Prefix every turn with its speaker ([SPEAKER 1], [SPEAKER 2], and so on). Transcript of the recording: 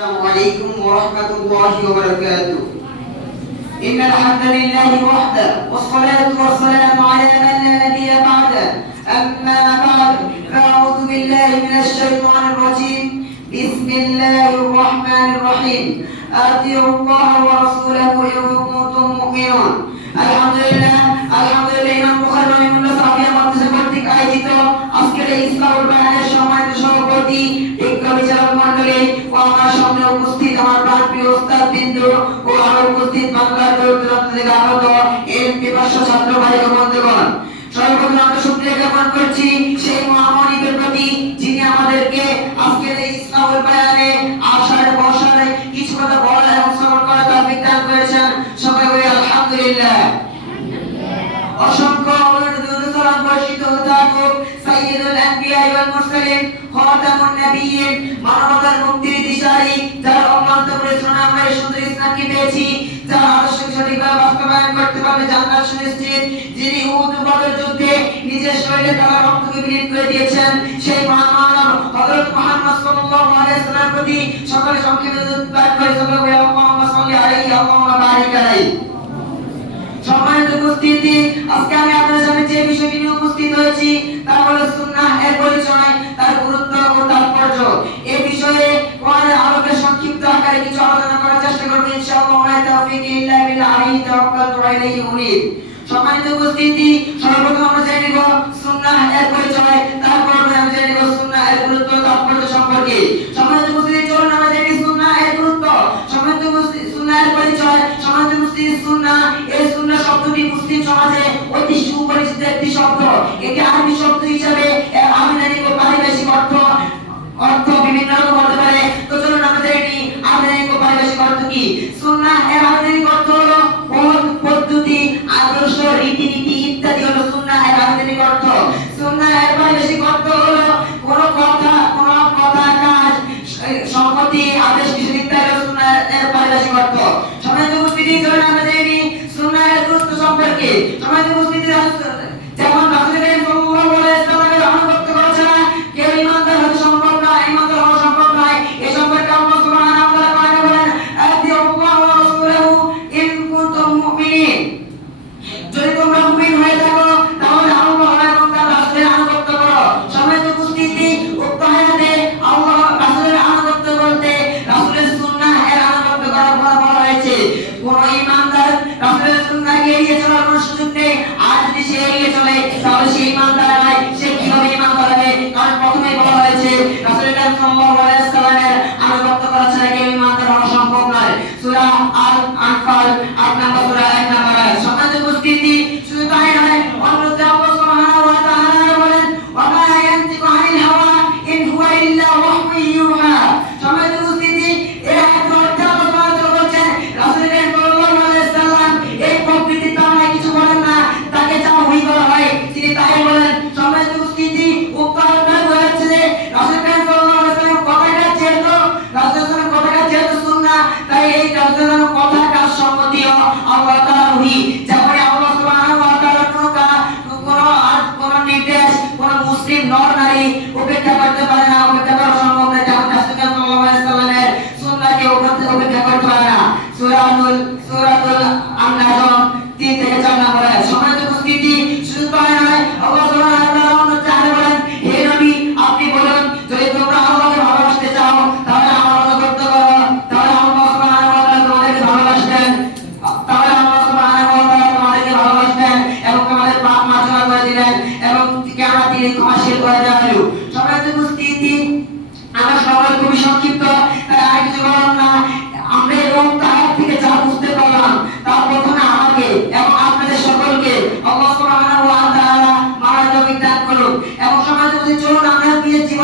[SPEAKER 1] السلام عليكم ورحمة الله وبركاته. إن الحمد لله وحده والصلاة والسلام على من لا نبي بعده. أما بعد فأعوذ بالله من الشيطان الرجيم. بسم الله الرحمن الرحيم. أطيعوا الله ورسوله إن كنتم مؤمنون. সামনে উপস্থিত আমার প্রাণপ্রিয় উস্তাদ বিন্দু ও আমার উপস্থিত বাংলার দূরদূরান্ত থেকে আগত এমপি পার্শ্ব ছাত্র ভাই ও বন্ধুগণ। সর্বপ্রথম আমরা শুক্রিয়া জ্ঞাপন করছি সেই মহামণিকের প্রতি যিনি আমাদেরকে আজকের এই ইসলামুল বায়ানে আষাঢ় বর্ষার কিছু কথা বলা এবং শ্রবণ করার তৌফিক দান করেছেন। সবাই বলি আলহামদুলিল্লাহ। অসংখ্য সালাম বর্ষিত হতে থাকুক সাইয়্যিদুল আনবিয়া ওয়াল মুরসালিন। খাতামুন নাবিয়্যিন মানবতার মুক্তির দিশারি, যার অক্লান্ত পরিশ্রমে আমরা এই সুন্দর ইসলামকে পেয়েছি, যার আদর্শকে সঠিকভাবে বাস্তবায়ন করতে পারবে জান্নাত সুনিশ্চিত, যিনি উহুদ যুদ্ধে নিজের শরীরে তার রক্তকে বিলীন করে দিয়েছেন, সেই মহান মানব, হযরত সাল্লাল্লাহু আলাইহি ওয়াসাল্লামের প্রতি সকলে সংক্ষেপে উদ্ধার করে, সকলে আল্লাহুম্মা সাল্লি আলাইহি আল্লাহুম্মা বারিক আলাইহি। সম্মানিত উপস্থিতি আজকে আমি আপনাদের সামনে যে বিষয়টি নিয়ে উপস্থিত হয়েছি, তা হলো সুন্নাহ এর পরিচয়, তার গুরুত্ব ও তাৎপর্য। এই বিষয়ে কোরআনের আলোকে সংক্ষিপ্ত আকারে কিছু আলোচনা করার চেষ্টা করব, ইনশাআল্লাহ ওয়া তাওফিক ইল্লা বিল্লাহি তাওয়াক্কালতু আলাইহি উনি সম্মানিত উপস্থিতি, সর্বপ্রথম আমরা জেনে নিব এর পরিচয় সম্মানিত উপস্থিতি এই সুন্নাহ শব্দটি মুসলিম সমাজে অতি সুপরিচিত একটি শব্দ। এটি আরবি শব্দ হিসাবে এর ও পারিভাষিক অর্থ অর্থ বিভিন্ন রকম হতে পারে। তো চলুন আমরা জেনে নিই আবিধানিক ও পারিভাষিক অর্থ কি? সুন্নাহ এর আবিধানিক অর্থ হলো পথ পদ্ধতি, আদর্শ, রীতিনীতি ইত্যাদি হলো সুন্নাহ এর আবিধানিক অর্থ। সুন্নাহ এর পারিভাষিক অর্থ হলো কোন কথা কোন কথা কাজ সম্মতি আদেশ কিছু ইত্যাদি হলো সুন্নাহ এর পারিভাষিক অর্থ। সমাজ উপস্থিতি চলুন আমরা জেনে নিই সুন্নাহ গুরুত্ব সম্পর্কে আমাদের উপস্থিতি বলা এটা সম্ভব কাছে rápido, rápido, vete a la